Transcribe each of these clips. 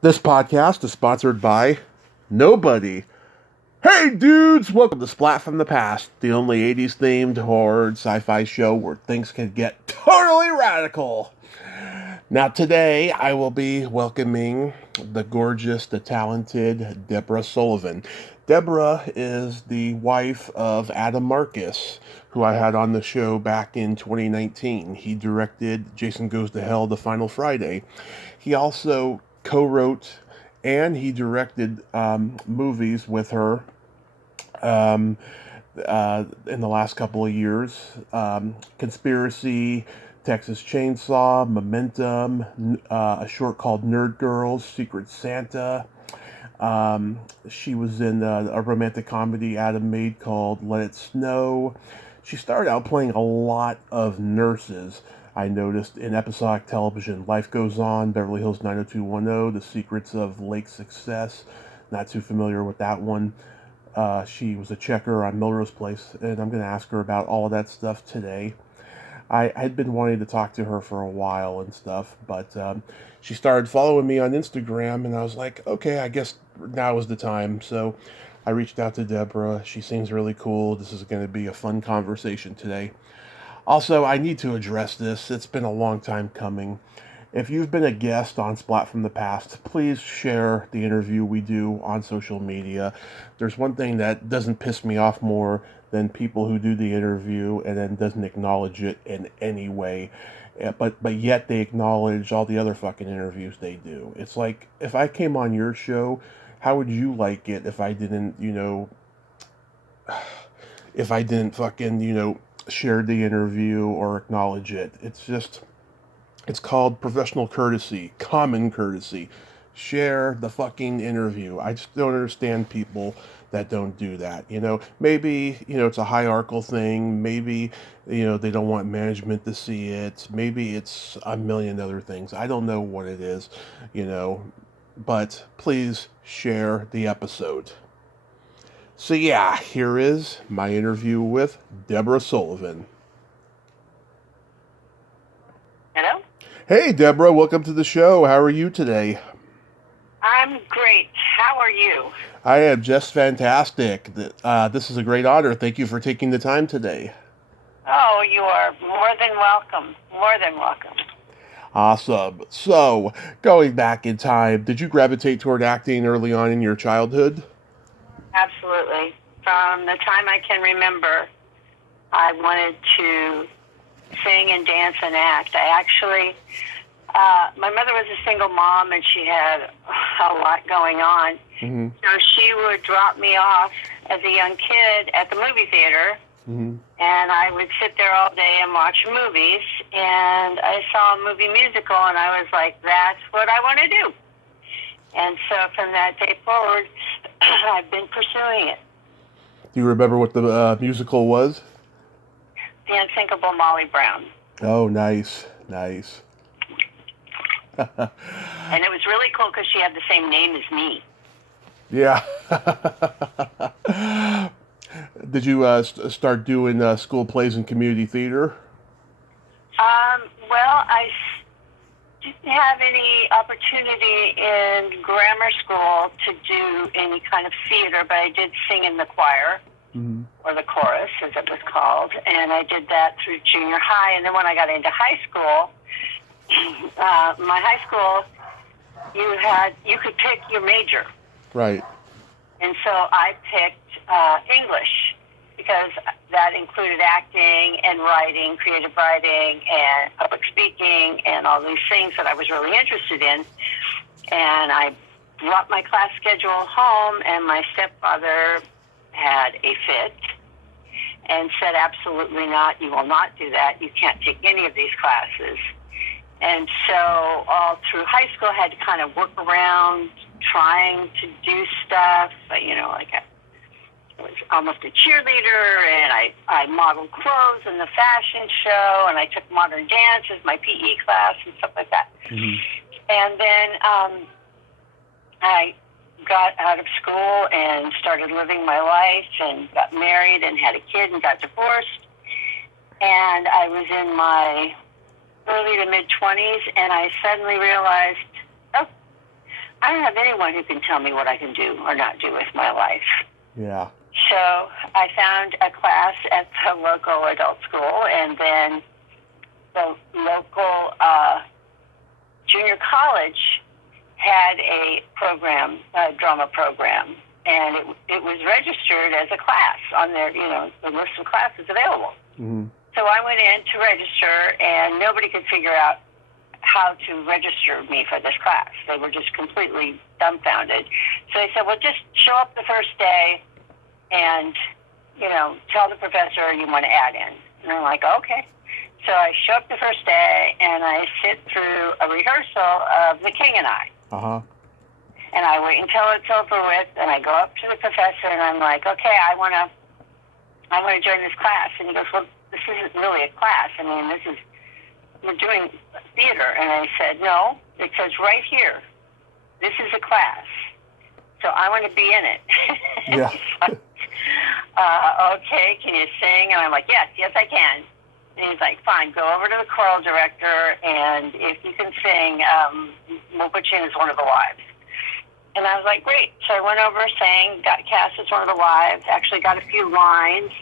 This podcast is sponsored by nobody. Hey dudes, welcome to Splat from the Past, the only 80s themed horror sci-fi show where things can get totally radical. Now today I will be welcoming the gorgeous, the talented Debra Sullivan. Debra is the wife of Adam Marcus, who I had on the show back in 2019. He directed Jason Goes to Hell, The Final Friday. He also co-wrote and he directed movies with her in the last couple of years. Conspiracy, Texas Chainsaw, Momentum, a short called Nerd Girls, Secret Santa. She was in a romantic comedy Adam made called Let It Snow. She started out playing a lot of nurses. I noticed in episodic television, Life Goes On, Beverly Hills 90210, The Secrets of Lake Success. Not too familiar with that one. She was a checker on Melrose Place, and I'm going to ask her about all of that stuff today. I had been wanting to talk to her for a while and stuff, but she started following me on Instagram, and I was like, okay, I guess now is the time. So I reached out to Debra. She seems really cool. This is going to be a fun conversation today. Also, I need to address this. It's been a long time coming. If you've been a guest on Splat from the Past, please share the interview we do on social media. There's one thing that doesn't piss me off more than people who do the interview and then doesn't acknowledge it in any way. But yet they acknowledge all the other fucking interviews they do. It's like, if I came on your show, how would you like it if I didn't, if I didn't fucking, share the interview or acknowledge it? It's called professional courtesy, common courtesy. Share the fucking interview. I just don't understand people that don't do that. Maybe, it's a hierarchical thing. Maybe, they don't want management to see it. Maybe it's a million other things. I don't know what it is, but please share the episode. So yeah, here is my interview with Debra Sullivan. Hello? Hey, Debra, welcome to the show. How are you today? I'm great. How are you? I am just fantastic. This is a great honor. Thank you for taking the time today. Oh, you are more than welcome. More than welcome. Awesome. So, going back in time, did you gravitate toward acting early on in your childhood? Absolutely. From the time I can remember, I wanted to sing and dance and act. My mother was a single mom and she had a lot going on. Mm-hmm. So she would drop me off as a young kid at the movie theater. Mm-hmm. And I would sit there all day and watch movies. And I saw a movie musical and I was like, that's what I want to do. And so from that day forward, I've been pursuing it. Do you remember what the musical was? The Unsinkable Molly Brown. Oh, nice. Nice. And it was really cool because she had the same name as me. Yeah. Did you start doing school plays and community theater? Well, I didn't have any opportunity in grammar school to do any kind of theater, but I did sing in the choir, Mm-hmm. or the chorus, as it was called, and I did that through junior high. And then when I got into high school, my high school, you could pick your major. Right. And so I picked English because that included acting and writing, creative writing, and public speaking, and all these things that I was really interested in. And I brought my class schedule home, and my stepfather had a fit and said, absolutely not, you will not do that. You can't take any of these classes. And so all through high school, I had to kind of work around trying to do stuff, like I was almost a cheerleader, and I modeled clothes in the fashion show, and I took modern dance as my PE class and stuff like that. Mm-hmm. And then I got out of school and started living my life and got married and had a kid and got divorced. And I was in my early to mid-20s, and I suddenly realized, oh, I I don't have anyone who can tell me what I can do or not do with my life. Yeah. So I found a class at the local adult school, and then the local junior college had a program, a drama program, and it was registered as a class on their, the list of classes available. Mm-hmm. So I went in to register, and nobody could figure out how to register me for this class. They were just completely dumbfounded. So they said, well, just show up the first day and, tell the professor you want to add in. And I'm like, okay. So I show up the first day, and I sit through a rehearsal of The King and I. Uh-huh. And I wait until it's over with, and I go up to the professor, and I'm like, okay, I want to join this class. And he goes, well, this isn't really a class. I mean, we're doing theater. And I said, no, it says right here, this is a class. So I want to be in it. Yeah. Okay, can you sing? And I'm like, yes, I can. And he's like, fine, go over to the choral director, and if you can sing, we'll put you in as one of the wives. And I was like, great. So I went over, sang, got cast as one of the wives, actually got a few lines.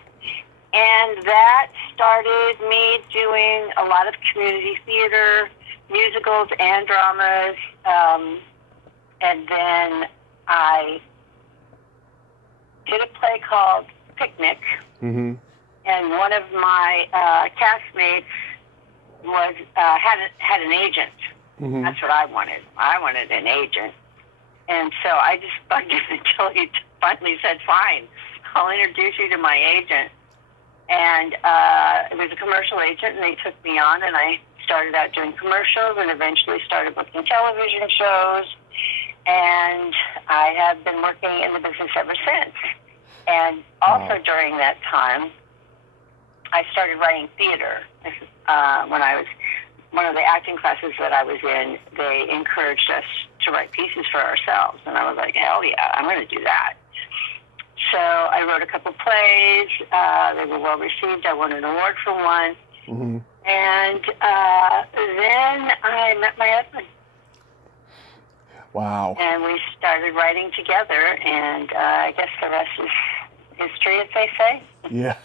And that started me doing a lot of community theater, musicals and dramas. And then I did a play called Picnic. Mm-hmm. And one of my castmates was had an agent. Mm-hmm. That's what I wanted. I wanted an agent. And so I just bugged him until he finally said, fine, I'll introduce you to my agent. And it was a commercial agent, and they took me on, and I started out doing commercials and eventually started booking television shows. And I have been working in the business ever since. And also during that time, I started writing theater. When I was one of the acting classes that I was in, they encouraged us to write pieces for ourselves. And I was like, hell yeah, I'm going to do that. So I wrote a couple plays. They were well received. I won an award for one. Mm-hmm. And then I met my husband. Wow. And we started writing together. And I guess the rest is history, as they say. Yeah.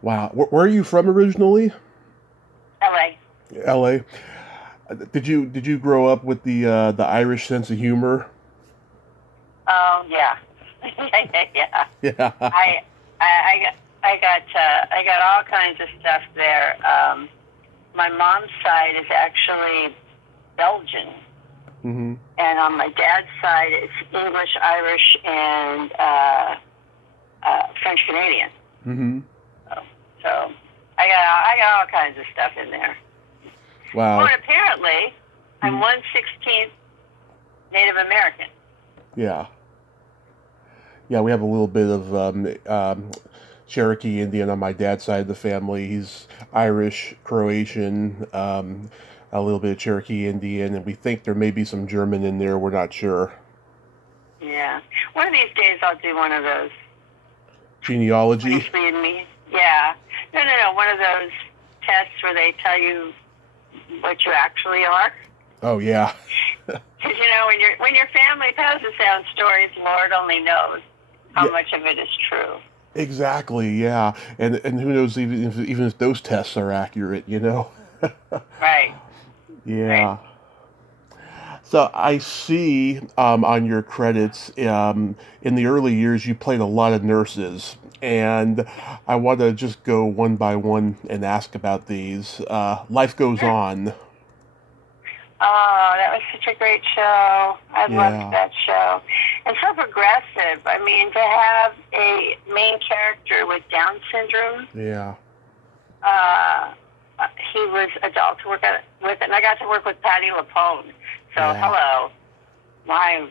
Wow. Where are you from originally? LA. LA. Did you grow up with the Irish sense of humor? Oh yeah. Yeah. Yeah. I got all kinds of stuff there. My mom's side is actually Belgian, Mm-hmm. and on my dad's side it's English, Irish, and French Canadian. Mm-hmm. So I got all kinds of stuff in there. Wow. Oh, and apparently I'm 1/16 Native American. Yeah. Yeah, we have a little bit of Cherokee Indian on my dad's side of the family. He's Irish, Croatian, a little bit of Cherokee Indian, and we think there may be some German in there. We're not sure. Yeah. One of these days I'll do one of those. Genealogy? Me. Yeah. No. One of those tests where they tell you what you actually are. Oh, yeah. Because, when your family passes down stories, Lord only knows how much of it is true. Exactly, yeah. And who knows even if those tests are accurate, Right. Yeah. Right. So I see on your credits, in the early years, you played a lot of nurses. And I want to just go one by one and ask about these. Life Goes On. Oh, that was such a great show. I loved that show. And so progressive. I mean, to have a main character with Down syndrome. Yeah. He was adult to work with, and I got to work with Patti LuPone. So, hello. My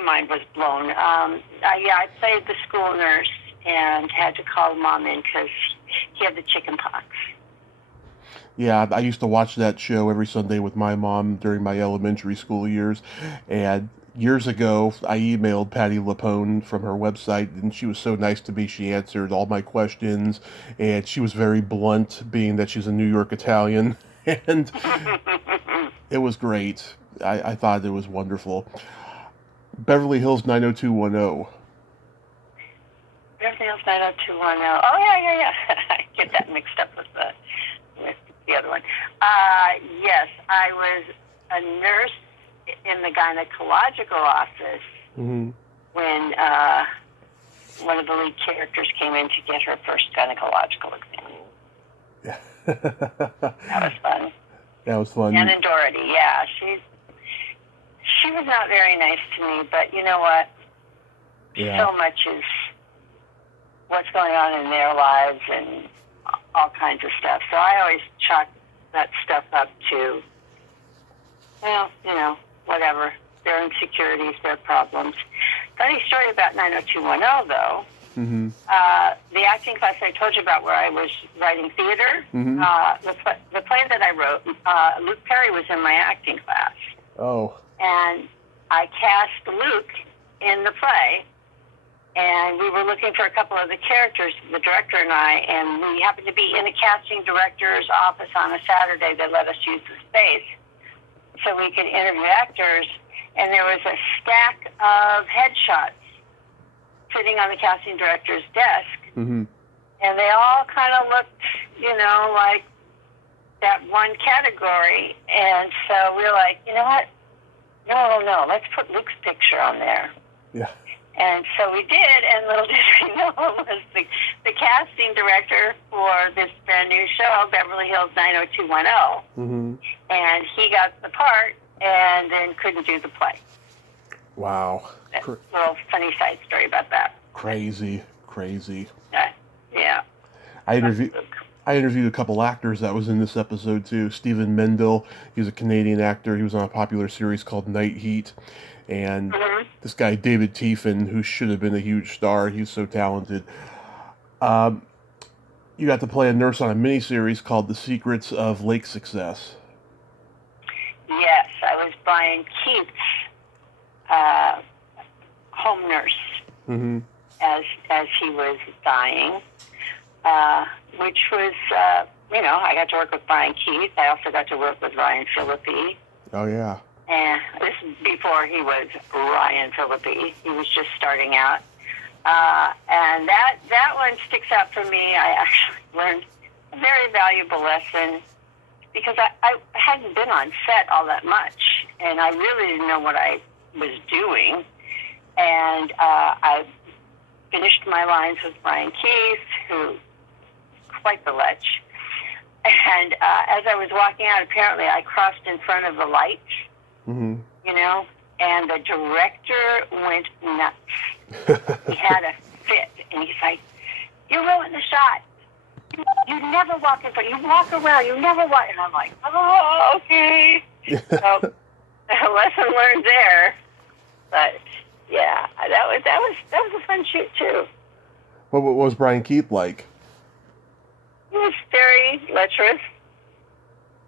mind was blown. I played the school nurse and had to call Mom in because he had the chicken pox. Yeah, I used to watch that show every Sunday with my mom during my elementary school years. And years ago, I emailed Patti LuPone from her website, and she was so nice to me. She answered all my questions, and she was very blunt, being that she's a New York Italian. And it was great. I thought it was wonderful. Beverly Hills 90210. Beverly Hills 90210. Oh, yeah. I get that mixed up with the other one. Yes, I was a nurse in the gynecological office Mm-hmm. when one of the lead characters came in to get her first gynecological exam. Yeah. That was fun. That was fun. Ann and Dorothy, yeah. She was not very nice to me, but you know what? Yeah. So much is what's going on in their lives and all kinds of stuff. So I always chalk that stuff up to, well, whatever. Their insecurities, their problems. Funny story about 90210, though. Mm-hmm. The acting class I told you about where I was writing theater, Mm-hmm. the play that I wrote, Luke Perry was in my acting class. Oh. And I cast Luke in the play, and we were looking for a couple of the characters, the director and I, and we happened to be in a casting director's office on a Saturday. They let us use the space so we could interview actors, and there was a stack of headshots sitting on the casting director's desk, Mm-hmm. and they all kind of looked, like that one category, and so we were like, you know what? No, let's put Luke's picture on there. Yeah. And so we did, and little did we know it was the casting director for this brand new show, Beverly Hills 90210. Mm-hmm. And he got the part and then couldn't do the play. Wow. Little funny side story about that. Crazy. Yeah. I interviewed a couple actors that was in this episode too. Stephen Mendel, he's a Canadian actor. He was on a popular series called Night Heat. And this guy, David Tiefin, who should have been a huge star. He's so talented. You got to play a nurse on a miniseries called The Secrets of Lake Success. Yes, I was Brian Keith's home nurse as he was dying, which was, I got to work with Brian Keith. I also got to work with Ryan Phillippe. Oh, yeah. And this is before he was Ryan Phillippe. He was just starting out. And that one sticks out for me. I actually learned a very valuable lesson because I hadn't been on set all that much, and I really didn't know what I was doing. And I finished my lines with Brian Keith, who quite the lech. And as I was walking out, apparently I crossed in front of the light, and the director went nuts. He had a fit, and he's like, "You ruined the shot. You never walk in front. You walk around. You never walk." And I'm like, "Oh, okay." So lesson learned there. But yeah, that was a fun shoot too. What was Brian Keith like? He was very lecherous.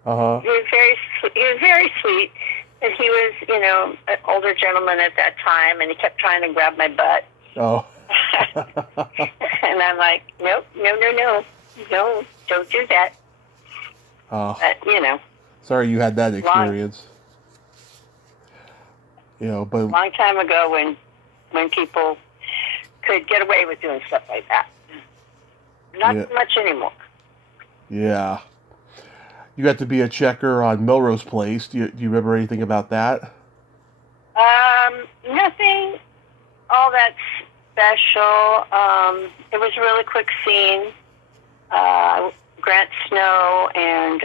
He was very sweet, and he was, an older gentleman at that time, and he kept trying to grab my butt. Oh. And I'm like, nope, no, don't do that. Oh. But, Sorry you had that experience. But long time ago when people could get away with doing stuff like that. Not much anymore. Yeah. You got to be a checker on Melrose Place. Do you remember anything about that? Nothing all that special. It was a really quick scene. Grant Snow and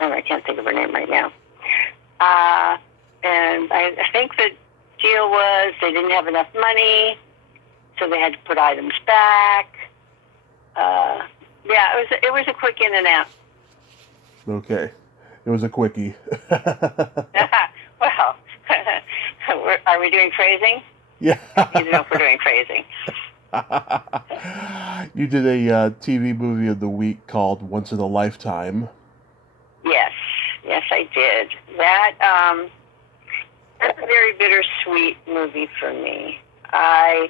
I can't think of her name right now. And I think the deal was they didn't have enough money, so they had to put items back. It was a quick in and out. Okay. It was a quickie. Well, are we doing phrasing? Yeah. You know if we're doing phrasing. You did a TV movie of the week called Once in a Lifetime. Yes, I did. That's a very bittersweet movie for me. I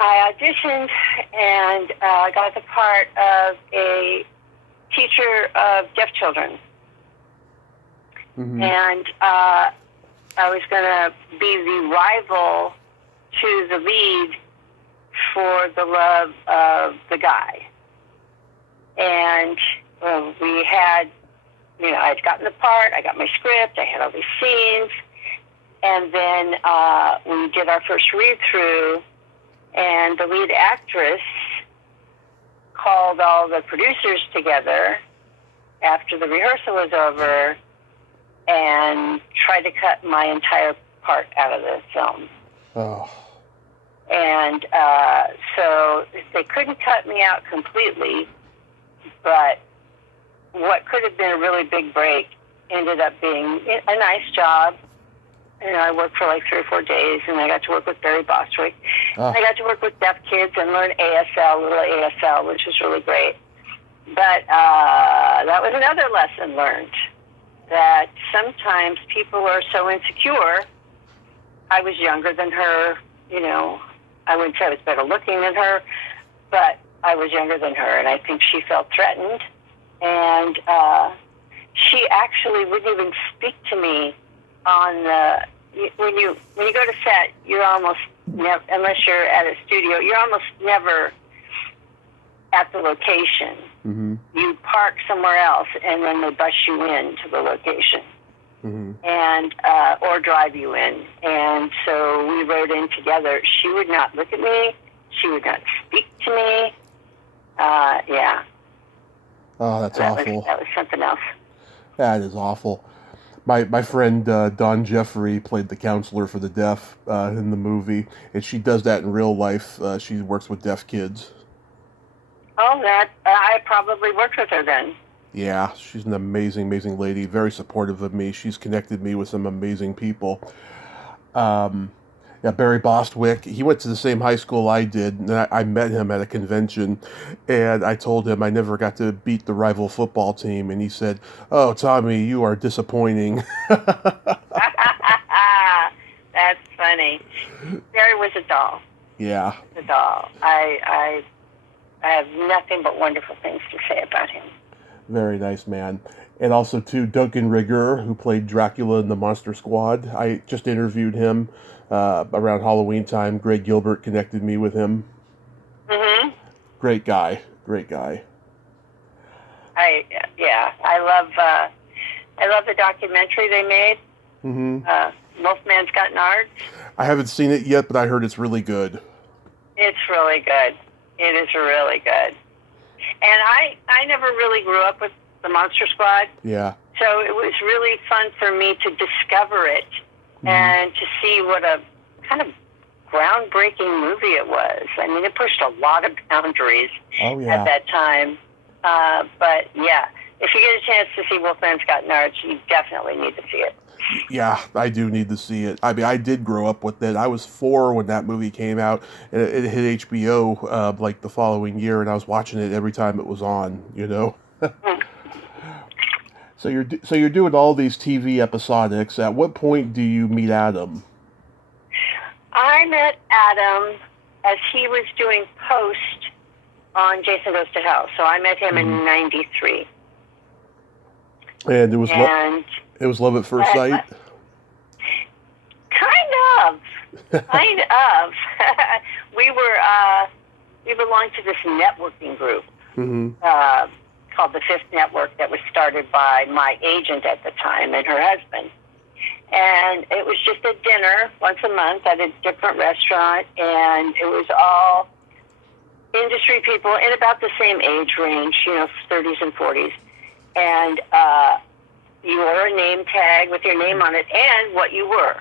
auditioned and got the part of a teacher of deaf children. Mm-hmm. And I was going to be the rival to the lead for the love of the guy. And we had, I'd gotten the part, I got my script, I had all these scenes, and then we did our first read-through, and the lead actress called all the producers together after the rehearsal was over and tried to cut my entire part out of the film. Oh. And so they couldn't cut me out completely, but what could have been a really big break ended up being a nice job. I worked for like 3 or 4 days, and I got to work with Barry Bostwick. Oh. I got to work with deaf kids and learn little ASL, which was really great. But that was another lesson learned, that sometimes people are so insecure. I was younger than her, I wouldn't say I was better looking than her, but I was younger than her, and I think she felt threatened. And she actually wouldn't even speak to me on when you go to set, you're almost never, unless you're at a studio, you're almost never at the location. Mm-hmm. You park somewhere else, and then they bus you in to the location. Mm-hmm. And or drive you in. And so we rode in together. She would not look at me. She would not speak to me. Yeah. Oh, that's awful. That was something else. That is awful. My friend Dawn Jeffrey played the counselor for the deaf in the movie, and she does that in real life. She works with deaf kids. Oh, I probably worked with her then. Yeah, she's an amazing, amazing lady. Very supportive of me. She's connected me with some amazing people. Yeah, Barry Bostwick. He went to the same high school I did, and I met him at a convention, and I told him I never got to beat the rival football team, and he said, "Oh, Tommy, you are disappointing." That's funny. Barry was a doll. Yeah. A doll. I have nothing but wonderful things to say about him. Very nice man. And also, too, Duncan Rigger, who played Dracula in the Monster Squad. I just interviewed him around Halloween time. Greg Gilbert connected me with him. Mm-hmm. Great guy. Great guy. I love the documentary they made. Mm-hmm. Wolfman's Got Nards. I haven't seen it yet, but I heard it's really good. It's really good. It is really good. And I never really grew up with the Monster Squad. Yeah. So it was really fun for me to discover it and to see what a kind of groundbreaking movie it was. I mean, it pushed a lot of boundaries at that time. But yeah, if you get a chance to see Wolfman's Got Nards, you definitely need to see it. Yeah, I do need to see it. I mean, I did grow up with it. I was 4 when that movie came out, and it hit HBO like the following year, and I was watching it every time it was on. So you're doing all these TV episodics. At what point do you meet Adam? I met Adam as he was doing post on Jason Goes to Hell. So I met him in '93. And it was it was love at first sight? Kind of. We belonged to this networking group called the Fifth Network that was started by my agent at the time and her husband. And it was just a dinner once a month at a different restaurant, and it was all industry people in about the same age range, 30s and 40s. And you wore a name tag with your name on it and what you were,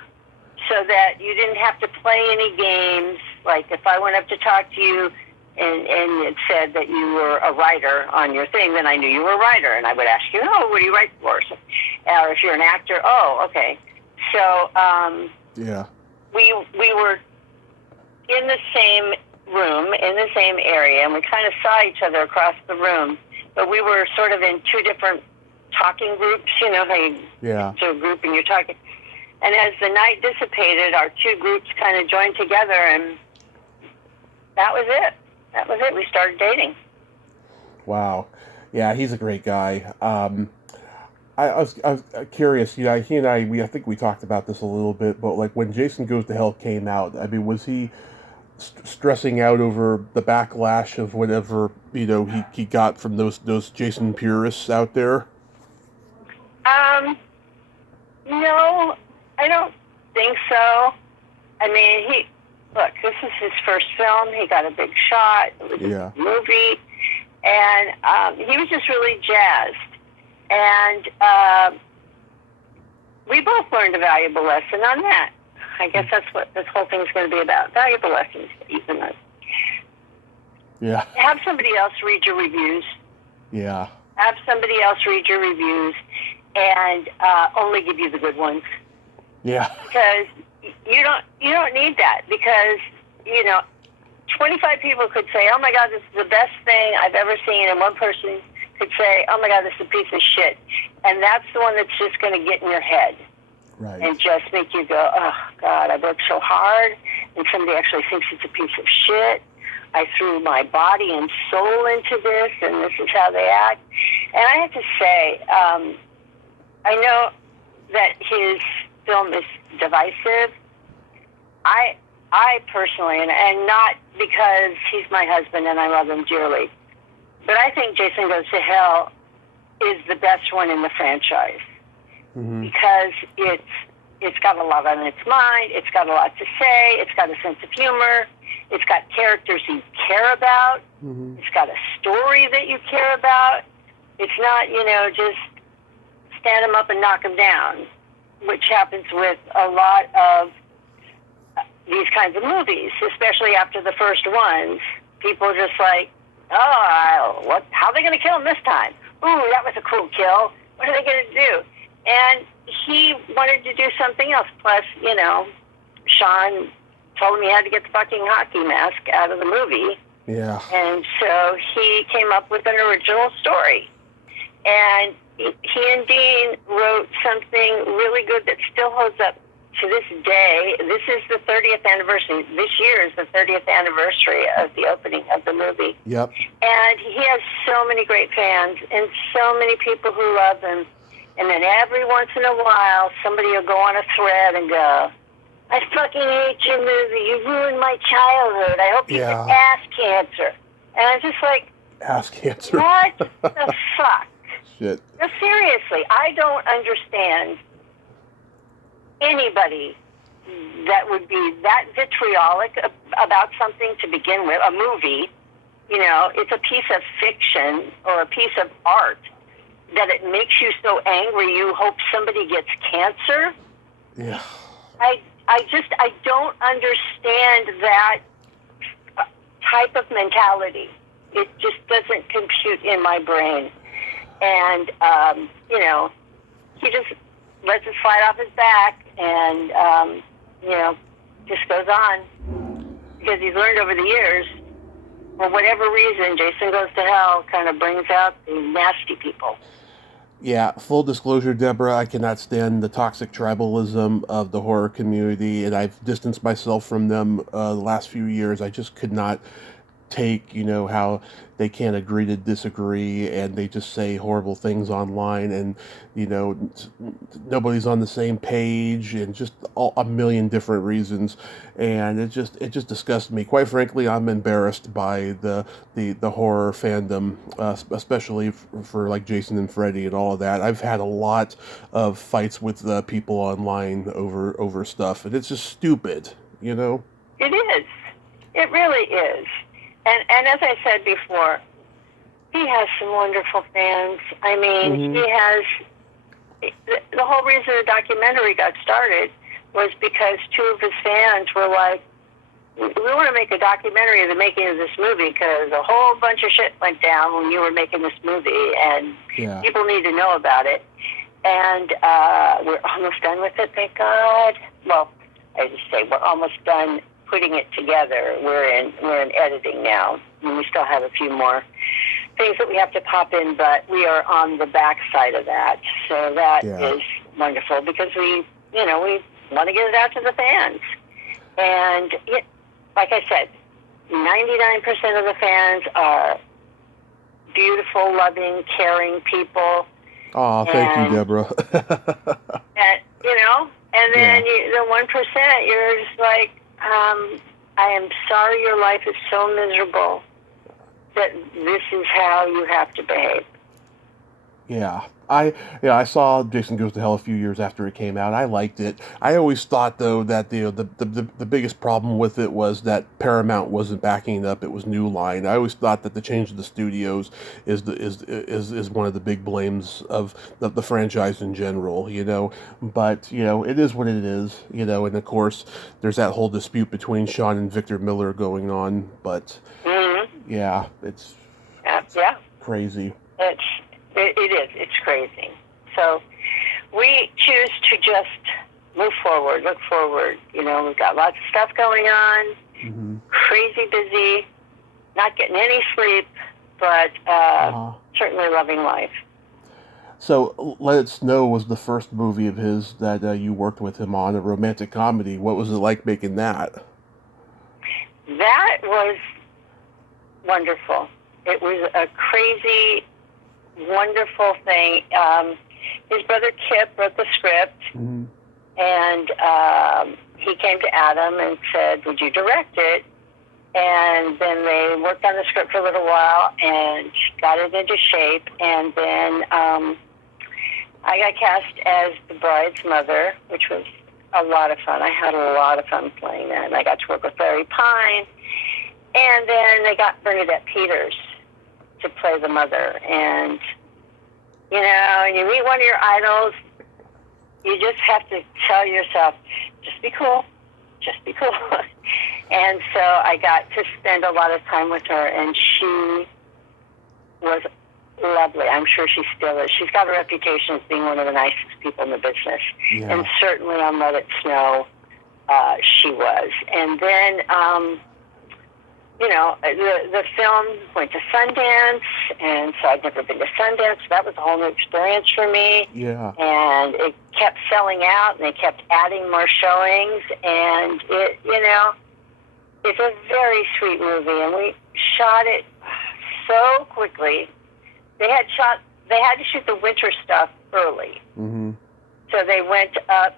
so that you didn't have to play any games. Like if I went up to talk to you and it said that you were a writer on your thing, then I knew you were a writer, and I would ask you, oh, what do you write for? So, or if you're an actor, oh, okay. So we were in the same room, in the same area, and we kind of saw each other across the room, but we were sort of in two different talking groups, how you to a group and you're talking. And as the night dissipated, our two groups kind of joined together, and that was it. That was it. We started dating. Wow. Yeah, he's a great guy. I was curious. He and I think we talked about this a little bit, but like when Jason Goes to Hell came out, I mean, was he stressing out over the backlash of whatever he got from those Jason purists out there? No, I don't think so. I mean, this is his first film. He got a big shot. It was Yeah. a movie, and he was just really jazzed. And we both learned a valuable lesson on that. I guess that's what this whole thing is going to be about, valuable lessons. Even though. Yeah. Have somebody else read your reviews. Yeah. Have somebody else read your reviews and only give you the good ones. Yeah. Because you don't need that, because 25 people could say, "Oh my God, this is the best thing I've ever seen," and one person could say, "Oh my God, this is a piece of shit," and that's the one that's just going to get in your head. Right. And just make you go, "Oh God, I worked so hard, and somebody actually thinks it's a piece of shit. I threw my body and soul into this, and this is how they act." And I have to say, I know that his film is divisive. I personally, and not because he's my husband and I love him dearly, but I think Jason Goes to Hell is the best one in the franchise. Mm-hmm. Because it's got a lot on its mind, it's got a lot to say, it's got a sense of humor, it's got characters you care about, mm-hmm. It's got a story that you care about. It's not, just stand them up and knock them down, which happens with a lot of these kinds of movies, especially after the first ones. People are just like, "Oh, how are they going to kill him this time? Ooh, that was a cool kill. What are they going to do?" And he wanted to do something else. Plus, Sean told him he had to get the fucking hockey mask out of the movie. Yeah. And so he came up with an original story. And he and Dean wrote something really good that still holds up to this day. This is the 30th anniversary. This year is the 30th anniversary of the opening of the movie. Yep. And he has so many great fans and so many people who love him. And then every once in a while, somebody will go on a thread and go, "I fucking hate your movie. You ruined my childhood. I hope you get ass cancer." And I'm just like, ass cancer? What the fuck? Shit. No, seriously, I don't understand anybody that would be that vitriolic about something to begin with. A movie, it's a piece of fiction or a piece of art, that it makes you so angry you hope somebody gets cancer. Yeah. I don't understand that type of mentality. It just doesn't compute in my brain. And, he just lets it slide off his back and, just goes on. Because he's learned over the years, for whatever reason, Jason Goes to Hell kind of brings out the nasty people. Yeah, full disclosure, Deborah, I cannot stand the toxic tribalism of the horror community, and I've distanced myself from them the last few years. I just could not take, how they can't agree to disagree, and they just say horrible things online, and, nobody's on the same page, and just a million different reasons, and it just disgusts me. Quite frankly, I'm embarrassed by the horror fandom, especially for like Jason and Freddy and all of that. I've had a lot of fights with people online over stuff, and it's just stupid, It is. It really is. And as I said before, he has some wonderful fans. I mean, mm-hmm. He has... The whole reason the documentary got started was because two of his fans were like, "We want to make a documentary of the making of this movie because a whole bunch of shit went down when you were making this movie, and people need to know about it." And we're almost done with it, thank God. Well, I just say we're almost done putting it together. We're in editing now, and we still have a few more things that we have to pop in, but we are on the back side of that. So that is wonderful because we want to get it out to the fans. And like I said, 99% of the fans are beautiful, loving, caring people. Oh, thank you, And, Deborah. and Yeah. then the 1%, you're just like, I am sorry your life is so miserable that this is how you have to behave. Yeah, I saw Jason Goes to Hell a few years after it came out. I liked it. I always thought though that the biggest problem with it was that Paramount wasn't backing it up. It was New Line. I always thought that the change of the studios is one of the big blames of the franchise in general. But it is what it is. And of course there's that whole dispute between Sean and Victor Miller going on. But Mm-hmm. yeah, it's Yeah. crazy. It is. It's crazy. So we choose to just move forward, look forward. We've got lots of stuff going on, Mm-hmm. crazy busy, not getting any sleep, but certainly loving life. So, Let It Snow was the first movie of his that you worked with him on, a romantic comedy. What was it like making that? That was wonderful. It was a crazy, wonderful thing. His brother Kip wrote the script, Mm-hmm. and he came to Adam and said, "Would you direct it?" And then they worked on the script for a little while and got it into shape. And then I got cast as the bride's mother, which was a lot of fun. I had a lot of fun playing that. And I got to work with Larry Pine. And then they got Bernadette Peters to play the mother. And, you meet one of your idols, you just have to tell yourself, just be cool. Just be cool. And so I got to spend a lot of time with her, and she was lovely. I'm sure she still is. She's got a reputation as being one of the nicest people in the business. Yeah. And certainly on Let It Snow, she was. And then, the film went to Sundance, and so I'd never been to Sundance. So that was a whole new experience for me. Yeah. And it kept selling out, and they kept adding more showings, and it's a very sweet movie, and we shot it so quickly. They had to shoot the winter stuff early. Mm-hmm. So they went up,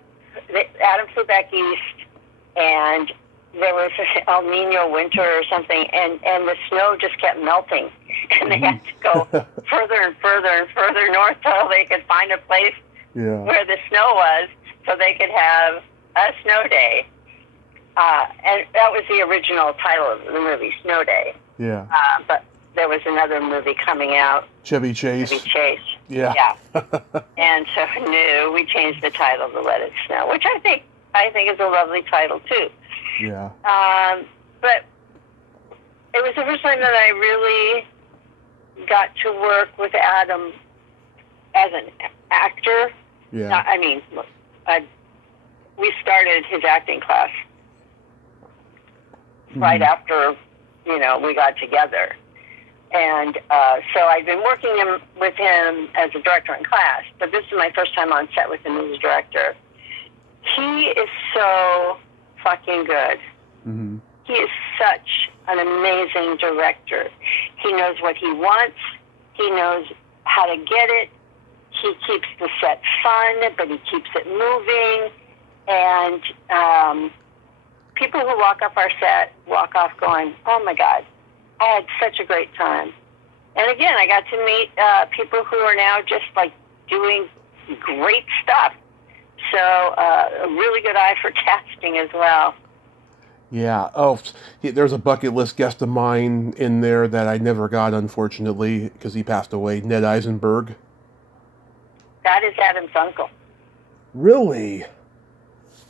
Adam flew back east, and there was an El Nino winter or something, and the snow just kept melting. And they had to go further and further and further north till they could find a place where the snow was so they could have a snow day. And that was the original title of the movie, Snow Day. Yeah. But there was another movie coming out. Chevy Chase. Yeah. Yeah. And so we changed the title to Let It Snow, which I think is a lovely title too. Yeah. But it was the first time that I really got to work with Adam as an actor. Yeah. I mean, we started his acting class right after, we got together. And so I'd been working with him as a director in class, but this is my first time on set with him as a director. He is so fucking good. Mm-hmm. He is such an amazing director. He knows what he wants. He knows how to get it. He keeps the set fun, but he keeps it moving. And people who walk off our set walk off going, "Oh my God, I had such a great time." And again, I got to meet people who are now just like doing great stuff. So a really good eye for casting as well. Yeah. Oh, there's a bucket list guest of mine in there that I never got, unfortunately, because he passed away. Ned Eisenberg. That is Adam's uncle. Really?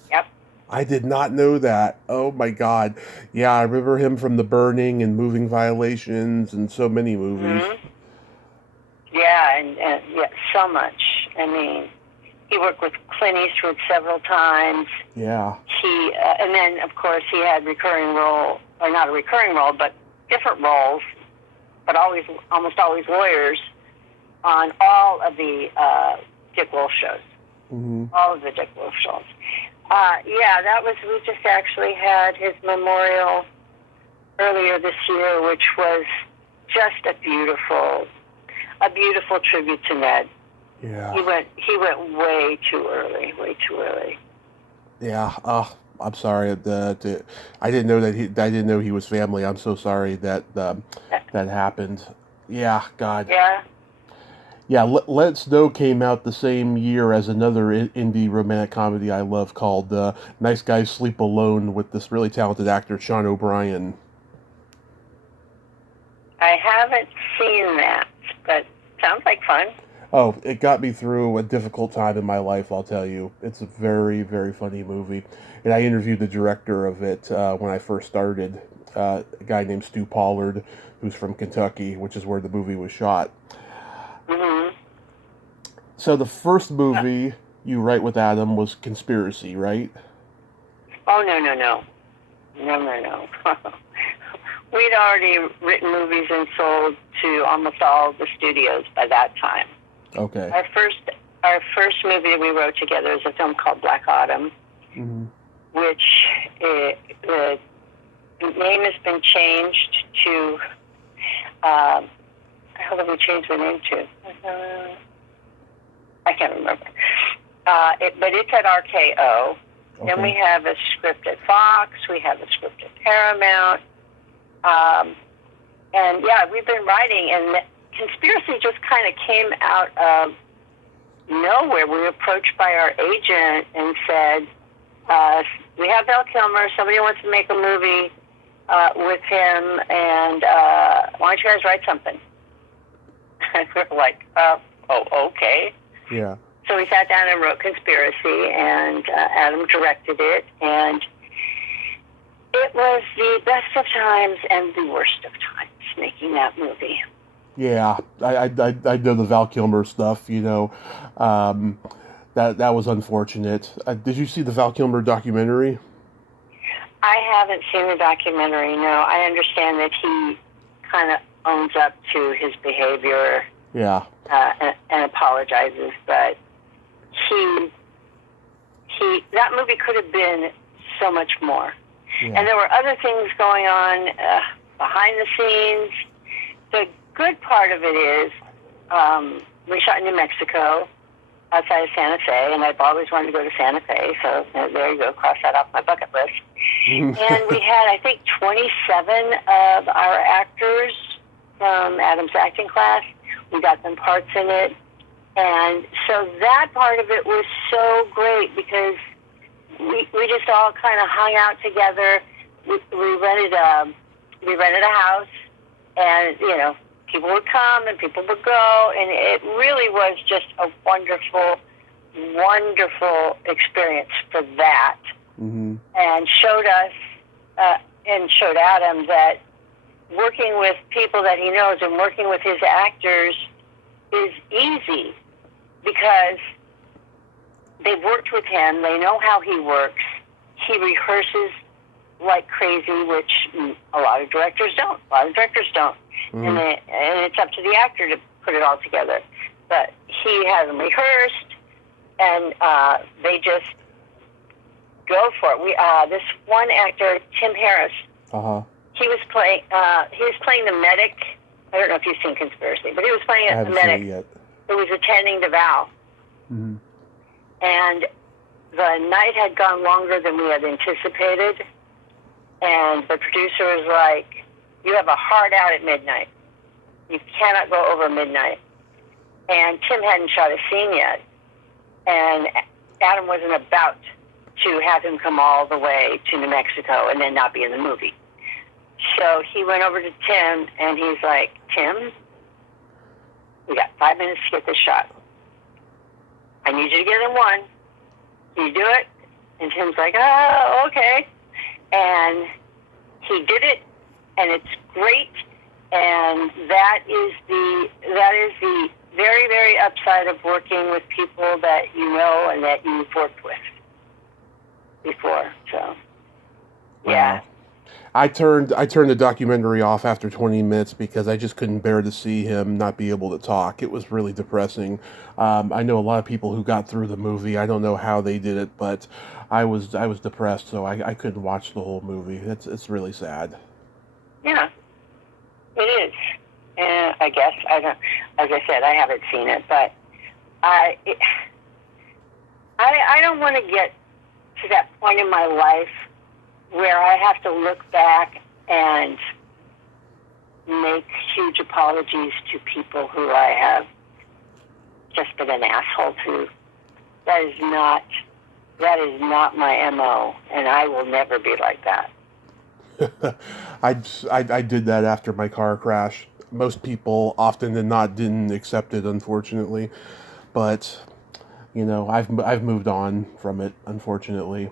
Yep. I did not know that. Oh my God. Yeah, I remember him from The Burning and Moving Violations and so many movies. Mm-hmm. Yeah, and yeah, so much. I mean, he worked with Clint Eastwood several times. Yeah. And then, of course, he had not a recurring role, but different roles, but almost always lawyers on all of the Dick Wolf shows. Mm-hmm. All of the Dick Wolf shows. We just actually had his memorial earlier this year, which was just a beautiful tribute to Ned. Yeah. He went way too early, way too early. Yeah. I'm sorry. I didn't know that I didn't know he was family. I'm so sorry that that happened. Yeah. God. Yeah. Yeah. Let It Snow came out the same year as another indie romantic comedy I love called Nice Guys Sleep Alone with this really talented actor Sean O'Brien. I haven't seen that, but sounds like fun. Oh, it got me through a difficult time in my life, I'll tell you. It's a very, very funny movie. And I interviewed the director of it when I first started, a guy named Stu Pollard, who's from Kentucky, which is where the movie was shot. Mm-hmm. So the first movie you write with Adam was Conspiracy, right? Oh, no, no, no. No, no, no. We'd already written movies and sold to almost all the studios by that time. Okay. Our first movie that we wrote together is a film called Black Autumn, Mm-hmm. which the name has been changed to. How did we change the name to? I can't remember. But it's at RKO. Okay. Then we have a script at Fox. We have a script at Paramount. And yeah, we've been writing, and Conspiracy just kind of came out of nowhere. We were approached by our agent and said, we have Val Kilmer. Somebody wants to make a movie with him, and why don't you guys write something? And we're like, oh, okay. Yeah. So we sat down and wrote Conspiracy, and Adam directed it, and it was the best of times and the worst of times making that movie. Yeah, I know the Val Kilmer stuff. That was unfortunate. Did you see the Val Kilmer documentary? I haven't seen the documentary, no. I understand that he kind of owns up to his behavior. Yeah. And apologizes, but that movie could have been so much more. Yeah. And there were other things going on behind the scenes. The good part of it is we shot in New Mexico, outside of Santa Fe, and I've always wanted to go to Santa Fe, so there you go, cross that off my bucket list. And we had, I think, 27 of our actors from Adam's acting class. We got them parts in it. And so that part of it was so great because we just all kind of hung out together. We rented a house, and people would come and people would go, and it really was just a wonderful, wonderful experience for that. Mm-hmm. And showed us and showed Adam that working with people that he knows and working with his actors is easy because they've worked with him. They know how he works. He rehearses like crazy, which a lot of directors don't. Mm-hmm. And it's up to the actor to put it all together. But he has them rehearsed, and they just go for it. This one actor, Tim Harris, he was playing the medic. I don't know if you've seen Conspiracy, but he was playing a medic who was attending to Val. Mm-hmm. And the night had gone longer than we had anticipated, and the producer was like, "You have a hard out at midnight. You cannot go over midnight." And Tim hadn't shot a scene yet, and Adam wasn't about to have him come all the way to New Mexico and then not be in the movie. So he went over to Tim, and he's like, "Tim, we got 5 minutes to get this shot. I need you to get in one. Can you do it?" And Tim's like, "Oh, okay." And he did it, and it's great. And that is the very, very upside of working with people that you know and that you've worked with before. So, yeah. Wow. I turned the documentary off after 20 minutes because I just couldn't bear to see him not be able to talk. It was really depressing. I know a lot of people who got through the movie. I don't know how they did it, but I was depressed, so I couldn't watch the whole movie. It's really sad. Yeah, it is. And I guess as I said, I haven't seen it, but I don't want to get to that point in my life where I have to look back and make huge apologies to people who I have just been an asshole to. That is not my MO, and I will never be like that. I did that after my car crash. Most people, often than not, didn't accept it, unfortunately. But I've moved on from it, unfortunately.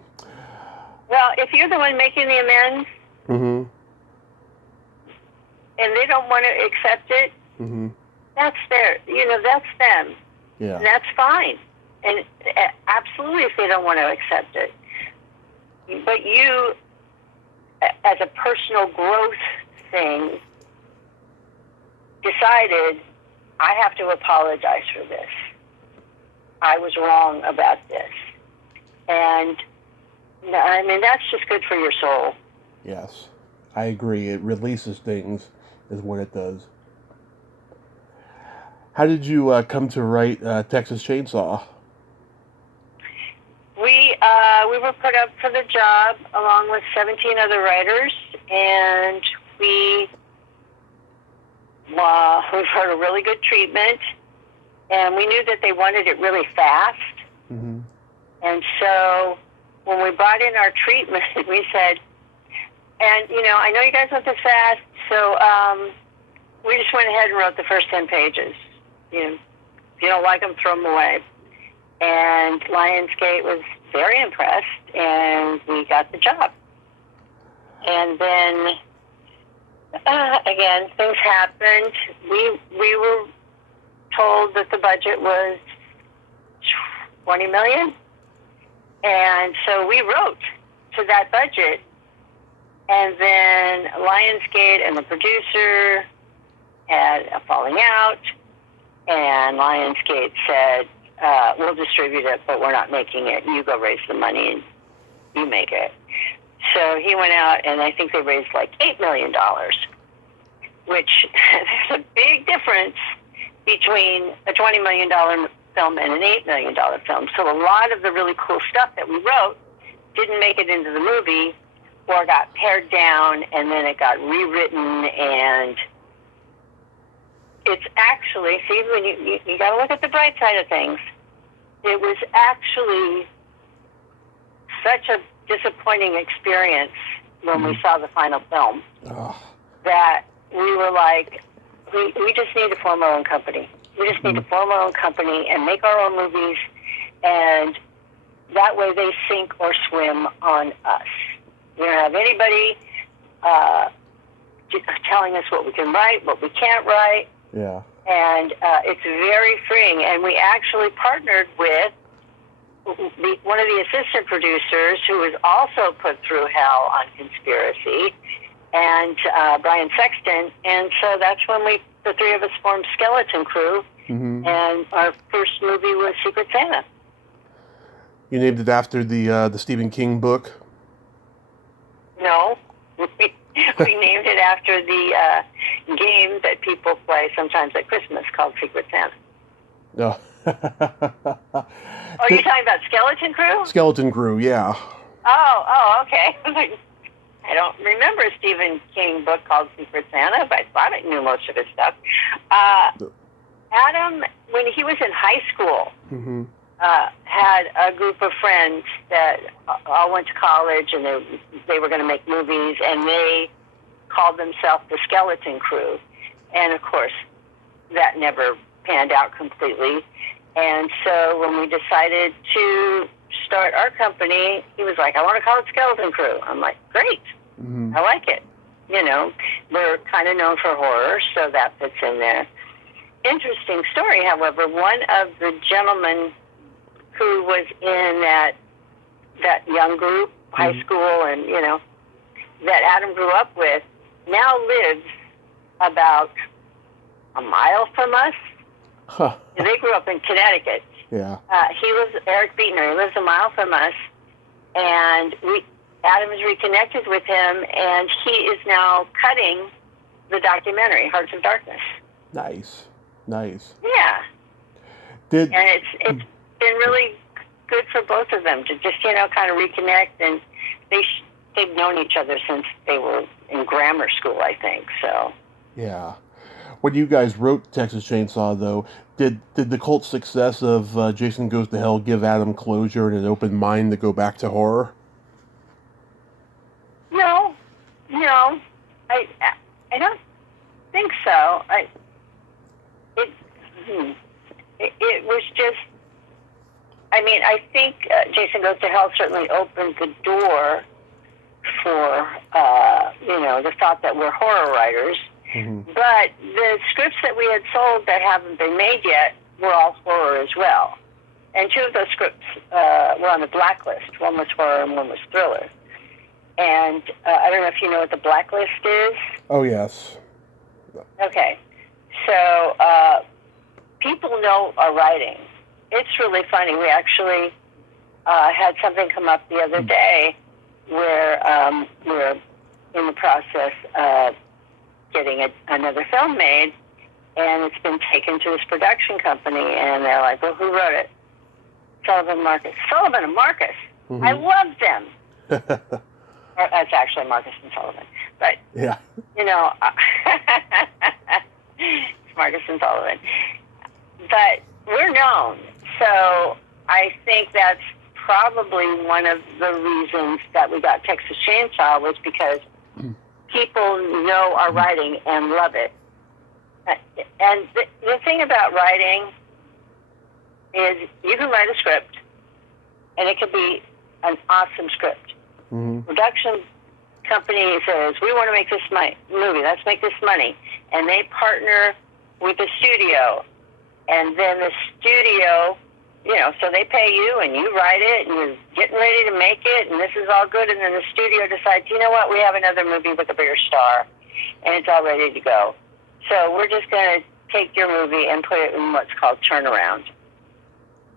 Well, if you're the one making the amends, Mm-hmm. and they don't want to accept it, Mm-hmm. that's that's them. Yeah. And that's fine. And absolutely, if they don't want to accept it. But you, as a personal growth thing, decided, I have to apologize for this. I was wrong about this. And, I mean, that's just good for your soul. Yes, I agree. It releases things, is what it does. How did you come to write Texas Chainsaw? We were put up for the job along with 17 other writers, and we've heard a really good treatment, and we knew that they wanted it really fast. Mm-hmm. And so when we brought in our treatment, we said, and I know you guys want this fast, so we just went ahead and wrote the first 10 pages. If you don't like them, throw them away. And Lionsgate was very impressed, and we got the job. And then, again, things happened. We were told that the budget was $20 million, and so we wrote to that budget. And then Lionsgate and the producer had a falling out, and Lionsgate said, we'll distribute it, but we're not making it. You go raise the money and you make it. So he went out, and I think they raised like $8 million, which there's a big difference between a $20 million film and an $8 million film. So a lot of the really cool stuff that we wrote didn't make it into the movie, or got pared down, and then it got rewritten. And it's actually, see, when you got to look at the bright side of things. It was actually such a disappointing experience when we saw the final film that we were like, we just need to form our own company. We just need to form our own company and make our own movies, and that way they sink or swim on us. We don't have anybody telling us what we can write, what we can't write. Yeah. And it's very freeing. And we actually partnered with one of the assistant producers who was also put through hell on Conspiracy, and Brian Sexton. And so that's when the three of us formed Skeleton Crew, and our first movie was Secret Santa. You named it after the Stephen King book? No. We named it after the game that people play sometimes at Christmas called Secret Santa. No. Are you talking about Skeleton Crew? Skeleton Crew, yeah. Oh, okay. I don't remember a Stephen King book called Secret Santa, but I thought I knew most of his stuff. Adam, when he was in high school, had a group of friends that all went to college, and they were going to make movies, and they called themselves the Skeleton Crew. And, of course, that never panned out completely. And so when we decided to start our company, he was like, I want to call it Skeleton Crew. I'm like, great. I like it. We're kind of known for horror, so that fits in there. Interesting story, however, one of the gentlemen who was in that young group, high school, and, that Adam grew up with, now lives about a mile from us. Huh. They grew up in Connecticut. Yeah. Eric Beatner, he lives a mile from us, and Adam has reconnected with him, and he is now cutting the documentary, Hearts of Darkness. Nice. Yeah. Did And it's been really good for both of them to just, kind of reconnect. And they've known each other since they were in grammar school, I think. So yeah. When you guys wrote Texas Chainsaw, though, did the cult success of Jason Goes to Hell give Adam closure and an open mind to go back to horror? no, I don't think so. It it was just. I mean, I think Jason Goes to Hell certainly opened the door for the thought that we're horror writers. Mm-hmm. But the scripts that we had sold that haven't been made yet were all horror as well. And two of those scripts were on the blacklist. One was horror and one was thriller. And I don't know if you know what the blacklist is. Oh, yes. Okay. So people know our writing. It's really funny. We actually had something come up the other day where we're in the process of getting another film made, and it's been taken to this production company, and they're like, well, who wrote it? Sullivan and Marcus. Mm-hmm. I love them. That's actually Marcus and Sullivan. But, yeah. It's Marcus and Sullivan. But we're known. So I think that's probably one of the reasons that we got Texas Chainsaw was because people know our writing and love it. And the thing about writing is you can write a script, and it could be an awesome script. Mm-hmm. Production company says, we want to make this movie, let's make this money. And they partner with the studio. And then the studio, so they pay you and you write it and you're getting ready to make it and this is all good. And then the studio decides, you know what, we have another movie with a bigger star and it's all ready to go. So we're just going to take your movie and put it in what's called turnaround,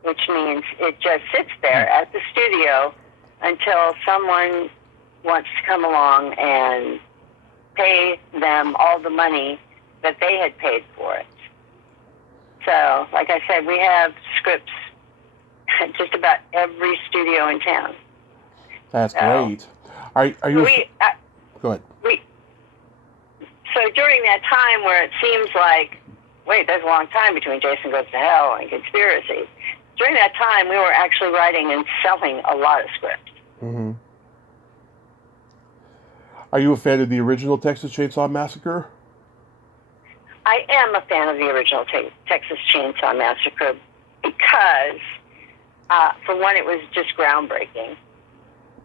which means it just sits there at the studio until someone wants to come along and pay them all the money that they had paid for it. So, like I said, we have scripts at just about every studio in town. That's great. Are you? Go ahead. So during that time where it seems like, wait, there's a long time between Jason Goes to Hell and Conspiracy. During that time, we were actually writing and selling a lot of scripts. Mm-hmm. Are you a fan of the original Texas Chainsaw Massacre? I am a fan of the original Texas Chainsaw Massacre because, for one, it was just groundbreaking.